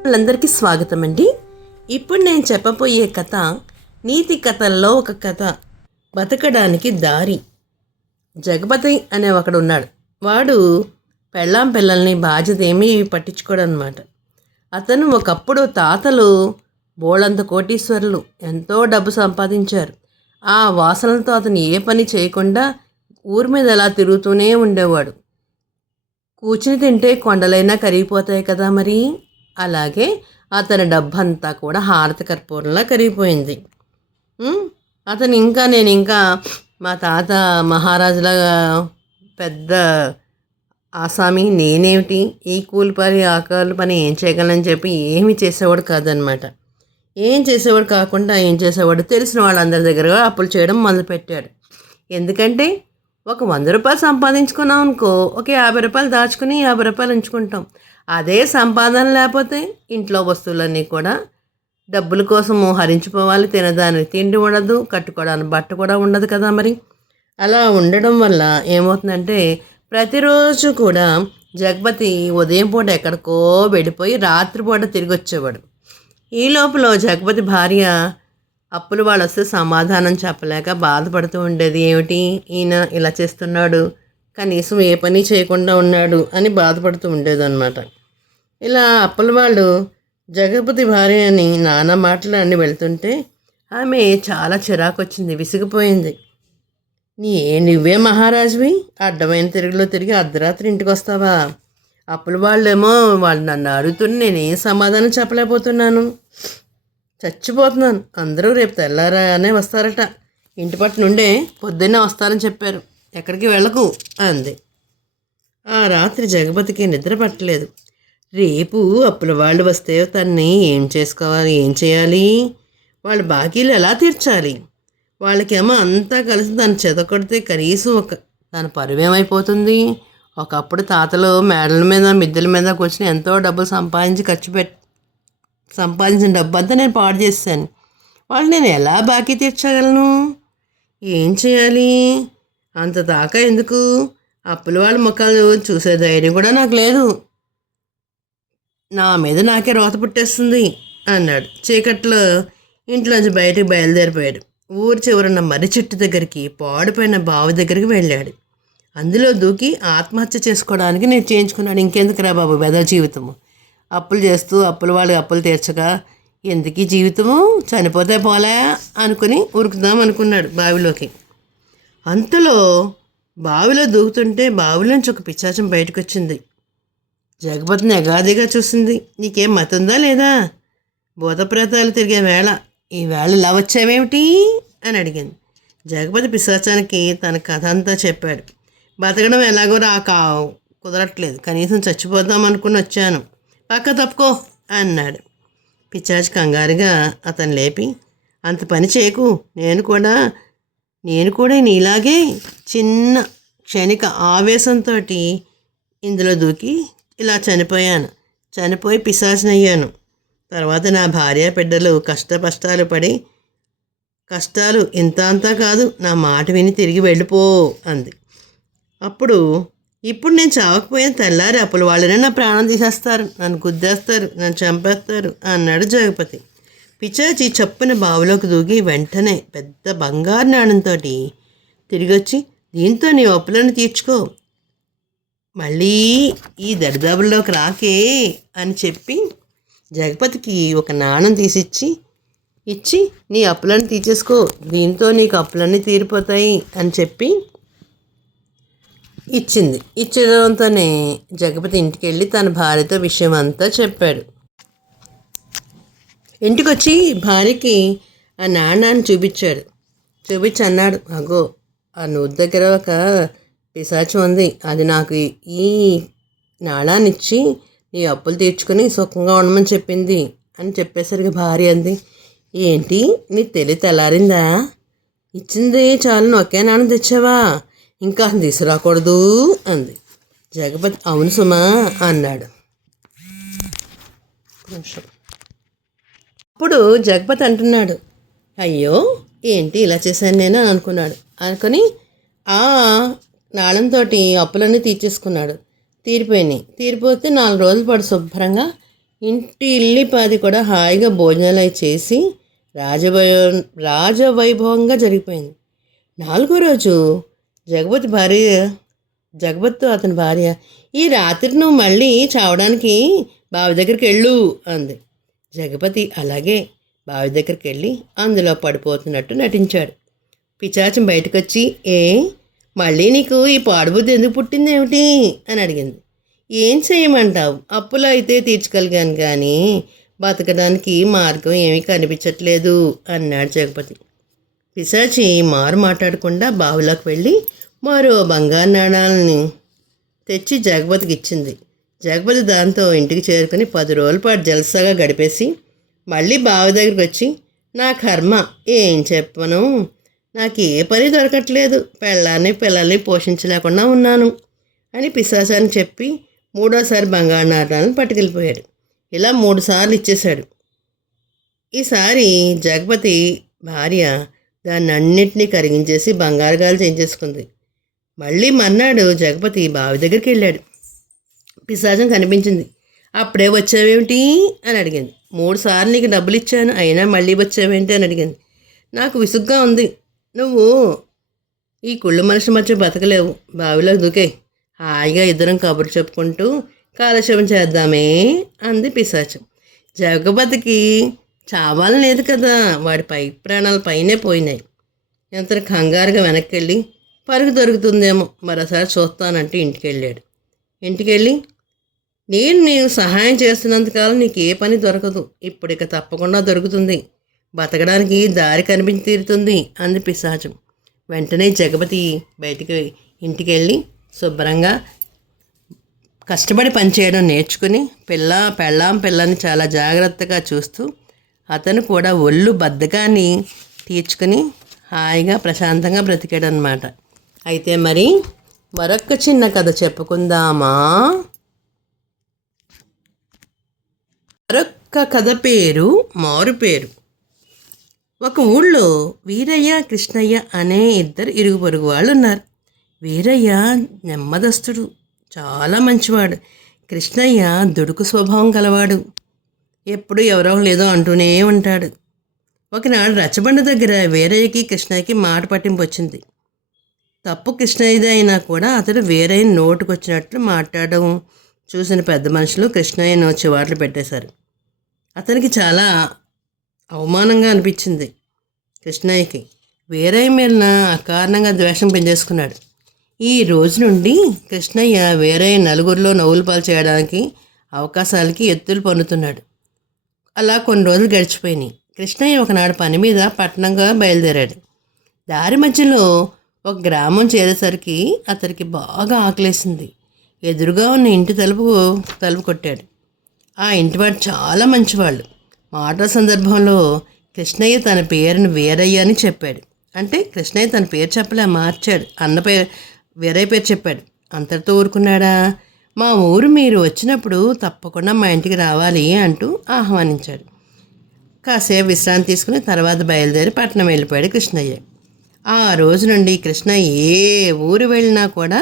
వాళ్ళందరికీ స్వాగతం అండి. ఇప్పుడు నేను చెప్పబోయే కథ నీతి కథల్లో ఒక కథ, బతకడానికి దారి. జగపతి అనే ఒకడు ఉన్నాడు. వాడు పెళ్ళాం పిల్లల్ని బాధ్యత ఏమీ పట్టించుకోడు అనమాట. అతను ఒకప్పుడు తాతలు బోళంత కోటీశ్వరులు, ఎంతో డబ్బు సంపాదించారు. ఆ వాసనలతో అతను ఏ పని చేయకుండా ఊరి మీద అలా తిరుగుతూనే ఉండేవాడు. కూర్చుని తింటే కొండలైనా కరిగిపోతాయి కదా మరి. అలాగే అతని డబ్బంతా కూడా హారతి కర్పూరంలా కరిగిపోయింది. నేను ఇంకా మా తాత మహారాజులాగా పెద్ద ఆసామి, నేనేమిటి ఈ కూలి పని ఆ కూలి పని ఏం చేయగలనని చెప్పి ఏమి చేసేవాడు కాదనమాట. ఏం చేసేవాడు కాకుండా ఏం చేసేవాడు, తెలిసిన వాళ్ళందరి దగ్గర అప్పులు చేయడం మొదలుపెట్టాడు. ఎందుకంటే ఒక 100 రూపాయలు సంపాదించుకున్నాం అనుకో, ఒక 50 రూపాయలు దాచుకుని 50 రూపాయలు ఉంచుకుంటాం. అదే సంపాదన లేకపోతే ఇంట్లో వస్తువులన్నీ కూడా డబ్బుల కోసము హరించిపోవాలి. తినదానికి తిండి ఉండదు, కట్టుకోవడానికి బట్ట కూడా ఉండదు కదా మరి. అలా ఉండడం వల్ల ఏమవుతుందంటే ప్రతిరోజు కూడా జగపతి ఉదయం పూట ఎక్కడికో వెళ్ళిపోయి రాత్రిపూట తిరిగి వచ్చేవాడు. ఈ లోపల జగపతి భార్య అప్పులు వాళ్ళు వస్తే సమాధానం చెప్పలేక బాధపడుతూ ఉండేది. ఏమిటి ఈయన ఇలా చేస్తున్నాడు, కనీసం ఏ పని చేయకుండా ఉన్నాడు అని బాధపడుతూ ఉండేదన్నమాట. ఇలా అప్పుల వాళ్ళు జగపతి భార్య అని నానా మాటలు అన్ని వెళ్తుంటే ఆమె చాలా చిరాకు వచ్చింది, విసిగిపోయింది. నువ్వే మహారాజువి, అడ్డమైన తిరుగులో తిరిగి అర్ధరాత్రి ఇంటికి వస్తావా? అప్పుల వాళ్ళేమో వాళ్ళు నన్ను అడుగుతున్న నేనేం సమాధానం చెప్పలేకపోతున్నాను, చచ్చిపోతున్నాను. అందరూ రేపు తెల్లారానే వస్తారట, ఇంటి పట్టు నుండే పొద్దున్నే వస్తారని చెప్పారు, ఎక్కడికి వెళ్ళకు అంది. ఆ రాత్రి జగపతికి నిద్ర పట్టలేదు. రేపు అప్పుల వాళ్ళు వస్తే తన్ని ఏం చేసుకోవాలి, ఏం చేయాలి, వాళ్ళ బాకీలు ఎలా తీర్చాలి? వాళ్ళకేమో అంతా కలిసి దాన్ని చెదకొడితే కనీసం తన పరువేమైపోతుంది. ఒకప్పుడు తాతలు మేడల మీద మిద్దెల మీద కూర్చొని ఎంతో డబ్బులు సంపాదించిన డబ్బు అంతా నేను పాడు చేశాను. వాళ్ళు నేను ఎలా బాకీ తీర్చగలను, ఏం చేయాలి? అంత దాకా ఎందుకు, అప్పుల వాళ్ళ ముఖాలు చూసే ధైర్యం కూడా నాకు లేదు, నా మీద నాకే రోత పుట్టేస్తుంది అన్నాడు. చీకట్లో ఇంట్లోంచి బయటకు బయలుదేరిపోయాడు. ఊరి చివరున్న మర్రి చెట్టు దగ్గరికి, పాడుపోయిన బావి దగ్గరికి వెళ్ళాడు. అందులో దూకి ఆత్మహత్య చేసుకోవడానికి నేను చేయించుకున్నాడు. ఇంకెందుకురా బాబు వెధవ జీవితము, అప్పులు చేస్తూ అప్పుల వాళ్ళకి అప్పులు తీర్చగా ఎందుకు జీవితము, చనిపోతే పోలే అనుకుని ఉరుకుదాం అనుకున్నాడు బావిలోకి. అంతలో బావిలో దూకుతుంటే బావిలోంచి ఒక పిశాచం బయటకు వచ్చింది. జగపతిని అగాదిగా చూసింది. నీకేం మతుందా లేదా? భూతప్రేతాలు తిరిగే వేళ ఈ వేళ ఇలా వచ్చావేమిటి అని అడిగింది. జగపతి పిశాచానికి తన కథ అంతా చెప్పాడు. బతకడం ఎలాగో కుదరట్లేదు, కనీసం చచ్చిపోదాం అనుకుని వచ్చాను, పక్క తప్పుకో అన్నాడు. పిశాచి కంగారుగా అతను లేపి, అంత పని చేయకు, నేను కూడా నీలాగే చిన్న క్షణిక ఆవేశంతో ఇందులో దూకి ఇలా చనిపోయి పిశాచినయ్యాను. తర్వాత నా భార్య బిడ్డలు కష్టాలు పడి, కష్టాలు ఇంత అంతా కాదు, నా మాట విని తిరిగి వెళ్ళిపో అంది. ఇప్పుడు నేను చావకపోయిన తెల్లారి అప్పుల వాళ్ళనే నా ప్రాణం తీసేస్తారు, నన్ను గుద్దేస్తారు, నన్ను చంపేస్తారు అన్నాడు జగపతి. పిశాచి చప్పున బావిలోకి దూకి వెంటనే పెద్ద బంగారు నాణంతో తిరిగి వచ్చి, దీంతో నీ అప్పులను తీర్చుకో, మళ్ళీ ఈ దరిదాపుల్లోకి రాకే అని చెప్పి జగపతికి ఒక నాణం ఇచ్చి నీ అప్పులను తీర్చేసుకో, దీంతో నీకు అప్పులన్నీ తీరిపోతాయి అని చెప్పి ఇచ్చడంతోనే జగపతి ఇంటికి వెళ్ళి తన భార్యతో విషయం అంతా చెప్పాడు. ఇంటికి వచ్చి భార్యకి ఆ నాణాన్ని చూపించి అన్నాడు, అగో ఆ నూతి దగ్గర ఒక పిశాచం ఉంది, అది నాకు ఈ నాణాన్ని ఇచ్చి నీ అప్పులు తీర్చుకొని సుఖంగా ఉండమని చెప్పింది అని చెప్పేసరికి భార్య అంది, ఏంటి నీ తెల్లారిందా, ఇచ్చింది చాలు ఒకే నాణం తెచ్చావా, ఇంకా తీసుకురాకూడదు అంది. జగపతి అవును సుమా అన్నాడు. అప్పుడు జగపతి అంటున్నాడు, అయ్యో ఏంటి ఇలా చేశాను నేను అనుకుని ఆ నాళంతో అప్పులన్నీ తీర్చేసుకున్నాడు. తీరిపోతే 4 రోజుల పాటు శుభ్రంగా ఇంటి ఇల్లిపాది కూడా హాయిగా భోజనాలు అవి చేసి రాజవై రాజవైభవంగా జరిగిపోయింది. 4వ రోజు జగపతి భార్య జగపతితో అతని భార్య, ఈ రాత్రి నువ్వు మళ్ళీ చావడానికి బావి దగ్గరికి వెళ్ళు అంది. జగపతి అలాగే బావి దగ్గరికి వెళ్ళి అందులో పడిపోతున్నట్టు నటించాడు. పిశాచం బయటకొచ్చి, ఏ మళ్ళీ నీకు ఈ పాడుబుద్ధి ఎందుకు పుట్టింది ఏమిటి అని అడిగింది. ఏం చేయమంటావు, అప్పులు అయితే తీర్చగలిగాను కానీ బతకడానికి మార్గం ఏమీ కనిపించట్లేదు అన్నాడు జగపతి. పిశాచి మారు మాట్లాడకుండా బావిలోకి వెళ్ళి మరో బంగారు నాణాలని తెచ్చి జగపతికి ఇచ్చింది. జగపతి దాంతో ఇంటికి చేరుకుని 10 రోజుల పాటు జలసాగా గడిపేసి మళ్ళీ బావి దగ్గరికి వచ్చి, నా కర్మ ఏం చెప్పను, నాకు ఏ పని దొరకట్లేదు, పిల్లల్ని పోషించలేకుండా ఉన్నాను అని పిశాచాన్ని చెప్పి 3వసారి బంగారు నాణాలను పట్టుకెళ్ళిపోయాడు. ఇలా 3 సార్లు ఇచ్చేశాడు. ఈసారి జగపతి భార్య దాన్ని అన్నింటినీ కరిగించేసి బంగారు గాలు చేయించేసుకుంది. మళ్ళీ మర్నాడు జగపతి బావి దగ్గరికి వెళ్ళాడు. పిశాచం కనిపించింది. అప్పుడే వచ్చావేమిటి అని అడిగింది. 3 సార్లు నీకు డబ్బులు ఇచ్చాను, అయినా మళ్ళీ వచ్చావేంటి అని అడిగింది. నాకు విసుగ్గా ఉంది, నువ్వు ఈ కుళ్ళు మనిషి మధ్య బతకలేవు, బావిలోకి దూకే, హాయిగా ఇద్దరం కబుర్లు చెప్పుకుంటూ కాలక్షేపం చేద్దామే అంది పిశాచం. జగపతికి చావాలని లేదు కదా, వాడి ప్రాణాలు పైనే పోయినాయి. ఎంత కంగారుగా వెనక్కి వెళ్ళి పరుగు దొరుకుతుందేమో మరోసారి చూస్తానంటే ఇంటికెళ్ళి నేను సహాయం చేస్తున్నంతకాలం నీకు ఏ పని దొరకదు, ఇప్పుడు ఇక తప్పకుండా దొరుకుతుంది, బతకడానికి దారి కనిపించి తీరుతుంది అంది పిశాచం. వెంటనే జగపతి ఇంటికెళ్ళి శుభ్రంగా కష్టపడి పనిచేయడం నేర్చుకుని పిల్లని చాలా జాగ్రత్తగా చూస్తూ అతను కూడా ఒళ్ళు బద్ధకాన్ని తీర్చుకుని హాయిగా ప్రశాంతంగా బ్రతికాడనమాట. అయితే మరి మరొక చిన్న కథ చెప్పుకుందామా? మరొక్క కథ పేరు మారుపేరు. ఒక ఊళ్ళో వీరయ్య కృష్ణయ్య అనే 2 ఇరుగు పొరుగు వాళ్ళు ఉన్నారు. వీరయ్య నెమ్మదస్తుడు, చాలా మంచివాడు. కృష్ణయ్య దుడుకు స్వభావం గలవాడు, ఎప్పుడు ఎవరో లేదో అంటూనే ఉంటాడు. ఒకనాడు రచ్చబండ దగ్గర వీరయ్యకి కృష్ణయ్యకి మాట పట్టింపు వచ్చింది. తప్పు కృష్ణయ్యది అయినా కూడా అతడు వీరయ్య నోటుకొచ్చినట్లు మాట్లాడడం చూసిన పెద్ద మనుషులు కృష్ణయ్యను చివాట్లు పెట్టేశారు. అతనికి చాలా అవమానంగా అనిపించింది. కృష్ణయ్యకి వీరయ్య మీద అకారణంగా ద్వేషం పెంచేసుకున్నాడు. ఈ రోజు నుండి కృష్ణయ్య వీరయ్య నలుగురిలో నవ్వులు పాలు చేయడానికి అవకాశాలకి ఎత్తులు పన్నుతున్నాడు. అలా కొన్ని రోజులు గడిచిపోయినాయి. కృష్ణయ్య ఒకనాడు పని మీద పట్టణంగా బయలుదేరాడు. దారి మధ్యలో ఒక గ్రామం చేరేసరికి అతనికి బాగా ఆకలేసింది. ఎదురుగా ఉన్న ఇంటి తలుపు కొట్టాడు. ఆ ఇంటివాడు చాలా మంచివాళ్ళు. మాటల సందర్భంలో కృష్ణయ్య తన పేరును వీరయ్య అని చెప్పాడు. అంటే కృష్ణయ్య తన పేరు చెప్పలే, మార్చాడు. వీరయ్య పేరు చెప్పాడు. అంతటితో ఊరుకున్నాడా? మా ఊరు మీరు వచ్చినప్పుడు తప్పకుండా మా ఇంటికి రావాలి అంటూ ఆహ్వానించాడు. కాసేపు విశ్రాంతి తీసుకుని తర్వాత బయలుదేరి పట్టణం వెళ్ళిపోయాడు కృష్ణయ్య. ఆ రోజు నుండి కృష్ణయ్య ఏ ఊరు వెళ్ళినా కూడా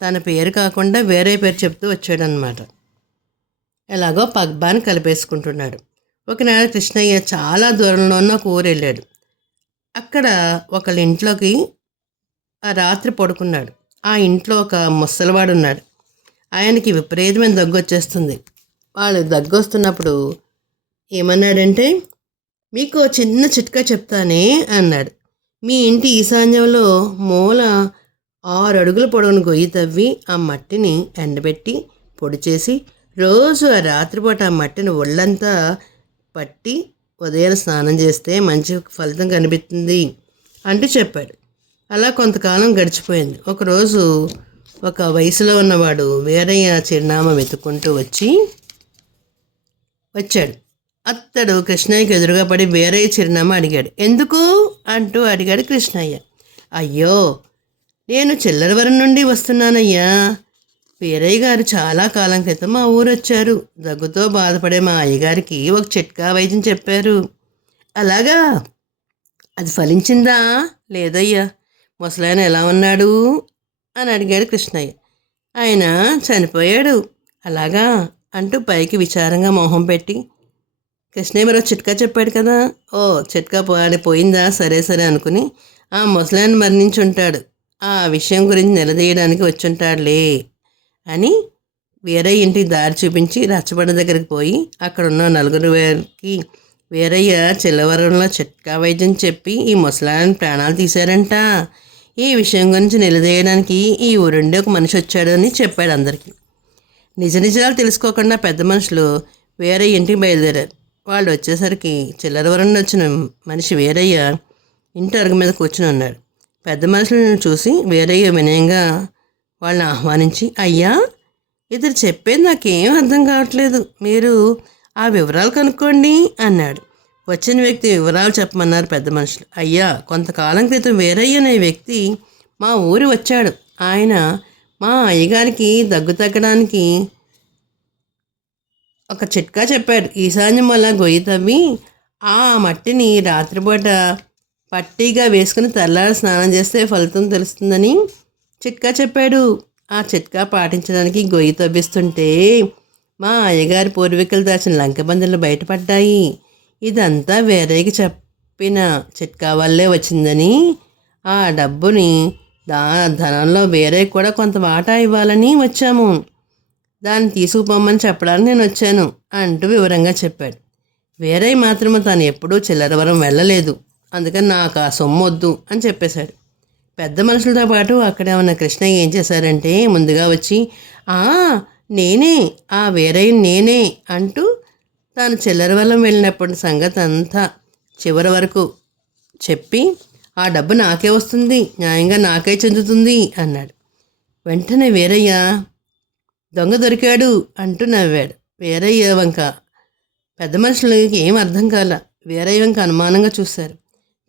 తన పేరు కాకుండా వేరే పేరు చెప్తూ వచ్చాడనమాట. ఎలాగో పగ్బాని కలిపేసుకుంటున్నాడు. ఒకనాడు కృష్ణయ్య చాలా దూరంలో ఉన్న ఒక ఊరు వెళ్ళాడు. అక్కడ ఒకళ్ళ ఇంట్లోకి ఆ రాత్రి పడుకున్నాడు. ఆ ఇంట్లో ఒక ముసలివాడు ఉన్నాడు. ఆయనకి విపరీతమైన దగ్గు వచ్చేస్తుంది. వాళ్ళు దగ్గు వస్తున్నప్పుడు ఏమన్నాడంటే, మీకు చిన్న చిట్కా చెప్తానే అన్నాడు. మీ ఇంటి ఈశాన్యంలో మూల 6 అడుగుల పొడవును గొయ్యి తవ్వి ఆ మట్టిని ఎండబెట్టి పొడి చేసి రోజు ఆ రాత్రిపూట ఆ మట్టిని ఒళ్ళంతా పట్టి ఉదయం స్నానం చేస్తే మంచి ఫలితం కనిపిస్తుంది అంటూ చెప్పాడు. అలా కొంతకాలం గడిచిపోయింది. ఒకరోజు ఒక వయసులో ఉన్నవాడు వీరయ్య చిరునామా వెతుక్కుంటూ వచ్చాడు. అతడు కృష్ణయ్యకి ఎదురుగా పడి వీరయ్య చిరునామా అడిగాడు. ఎందుకు అంటూ అడిగాడు కృష్ణయ్య. అయ్యో, నేను చిల్లరవరం నుండి వస్తున్నానయ్యా. వీరయ్య గారు చాలా కాలం క్రితం మా ఊరు వచ్చారు. దగ్గుతో బాధపడే మా అయ్యగారికి ఒక చిట్కా వైద్యం చెప్పారు. అలాగా, అది ఫలించిందా? లేదయ్యా. ముసలాయన ఎలా ఉన్నాడు అని అడిగాడు కృష్ణయ్య. ఆయన చనిపోయాడు. అలాగా, అంటూ పైకి విచారంగా మొహం పెట్టి, కృష్ణయ్య మరో చిట్కా చెప్పాడు కదా, ఓ చిట్కా పోయిందా, సరే సరే అనుకుని ఆ ముసలాయన మరణించుంటాడు, ఆ విషయం గురించి నిలదీయడానికి వచ్చుంటాడులే అని వీరయ్య ఇంటికి దారి చూపించి రచ్చబండ దగ్గరికి పోయి అక్కడున్న నలుగురు వారికి వీరయ్య చిల్లవరంలో చిట్కా వైద్యం చెప్పి ఈ ముసలాయన ప్రాణాలు తీశారంట. ఈ విషయం గురించి నిలదీయడానికి ఈ ఊరుండి ఒక మనిషి వచ్చాడు అని చెప్పాడు అందరికీ. నిజ నిజాలు తెలుసుకోకుండా పెద్ద మనుషులు వీరయ్య ఇంటికి బయలుదేరారు. వాళ్ళు వచ్చేసరికి చిల్లరవరం వచ్చిన మనిషి వీరయ్య ఇంటి అరుగు మీద కూర్చుని ఉన్నాడు. పెద్ద మనుషులను చూసి వీరయ్య వినయంగా వాళ్ళని ఆహ్వానించి, అయ్యా, ఇతడు చెప్పేది నాకేం అర్థం కావట్లేదు, మీరు ఆ వివరాలు కనుక్కోండి అన్నాడు. వచ్చిన వ్యక్తి వివరాలు చెప్పమన్నారు పెద్ద మనుషులు. అయ్యా, కొంతకాలం క్రితం వీరయ్య అనే వ్యక్తి మా ఊరు వచ్చాడు. ఆయన మా అయ్యగారికి దగ్గు తగ్గడానికి ఒక చిట్కా చెప్పాడు. ఈశాన్యం వల్ల గొయ్యి తవ్వి ఆ మట్టిని రాత్రిపూట పట్టీగా వేసుకుని తెల్లారి స్నానం చేస్తే ఫలితం తెలుస్తుందని చిట్కా చెప్పాడు. ఆ చిట్కా పాటించడానికి గొయ్యి తవ్విస్తుంటే మా అయ్యగారి పూర్వీకులు దాచిన లంకెబందులు బయటపడ్డాయి. ఇదంతా వేరేకి చెప్పిన చిట్కా వల్లే వచ్చిందని, ఆ డబ్బుని ధనంలో వేరే కూడా కొంత వాటా ఇవ్వాలని వచ్చాము, దాన్ని తీసుకుపోమని చెప్పడానికి నేను వచ్చాను అంటూ వివరంగా చెప్పాడు. వేరే మాత్రమే తాను ఎప్పుడూ చిల్లరవరం వెళ్ళలేదు, అందుకని నాకు ఆ సొమ్ము వద్దు అని చెప్పేశాడు. పెద్ద మనుషులతో పాటు అక్కడే ఉన్న కృష్ణయ్య ఏం చేశారంటే ముందుగా వచ్చి, నేనే ఆ వేరయ్య నేనే అంటూ తాను చిల్లరవరం వెళ్ళినప్పుడు సంగతి అంతా చివరి వరకు చెప్పి, ఆ డబ్బు నాకే వస్తుంది, న్యాయంగా నాకే చెందుతుంది అన్నాడు. వెంటనే వీరయ్య దొంగ దొరికాడు అంటూ నవ్వాడు. వీరయ్య వంక పెద్ద మనుషులకి ఏం అర్థం కాల. వీరయ్య వంక అనుమానంగా చూశారు.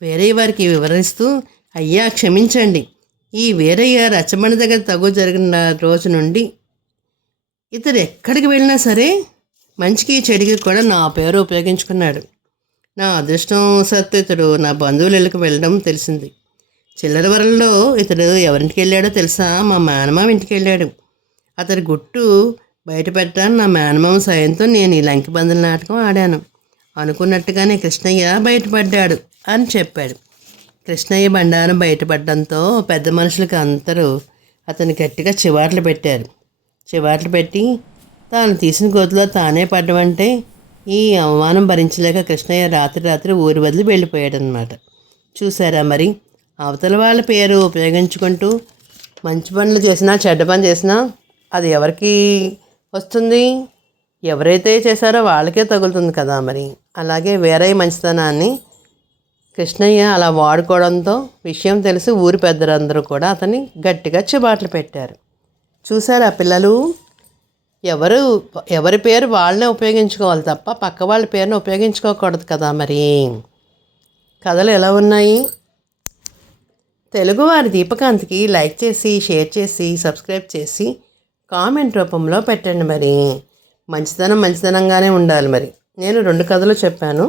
వీరయ్య వారికి వివరిస్తూ, అయ్యా, క్షమించండి, ఈ వీరయ్య రచ్చబండ దగ్గర తగు జరిగిన రోజు నుండి ఇతడు ఎక్కడికి వెళ్ళినా సరే మంచికి చెడికి కూడా నా పేరు ఉపయోగించుకున్నాడు. నా అదృష్టం సత్తు ఇతడు నా బంధువుల ఇళ్ళకి వెళ్ళడం తెలిసింది. చిల్లరవరంలో ఇతడు ఎవరింటికి వెళ్ళాడో తెలుసా? మా మేనమామ ఇంటికి వెళ్ళాడు. అతడి గుట్టు బయట పెట్టడానికి నా మేనమామ సాయంతో నేను ఈ లంకిబందుల నాటకం ఆడాను. అనుకున్నట్టుగానే కృష్ణయ్య బయటపడ్డాడు అని చెప్పాడు. కృష్ణయ్య బండారం బయటపడడంతో పెద్ద మనుషులకి అందరూ అతన్ని గట్టిగా చివాట్లు పెట్టారు. చివాట్లు పెట్టి తాను తీసిన గోతులో తానే పడ్డమంటే ఈ అవమానం భరించలేక కృష్ణయ్య రాత్రి ఊరి వదిలి వెళ్ళిపోయాడనమాట. చూసారా మరి, అవతల వాళ్ళ పేరు ఉపయోగించుకుంటూ మంచి పనులు చేసినా చెడ్డ పని చేసినా అది ఎవరికి వస్తుంది? ఎవరైతే చేశారో వాళ్ళకే తగులుతుంది కదా. మరి అలాగే వేరే మంచితనాన్ని కృష్ణయ్య అలా వాడుకోవడంతో విషయం తెలిసి ఊరి పెద్దలందరూ కూడా అతన్ని గట్టిగా చిబాట్లు పెట్టారు. చూసారా పిల్లలు, ఎవరి పేరు వాళ్ళనే ఉపయోగించుకోవాలి తప్ప పక్క వాళ్ళ పేరుని ఉపయోగించుకోకూడదు కదా. మరి కథలు ఎలా ఉన్నాయి? తెలుగువారి దీపకాంత్కి లైక్ చేసి, షేర్ చేసి, సబ్స్క్రైబ్ చేసి కామెంట్ రూపంలో పెట్టండి. మరి మంచితనంగానే ఉండాలి. మరి నేను 2 కథలు చెప్పాను.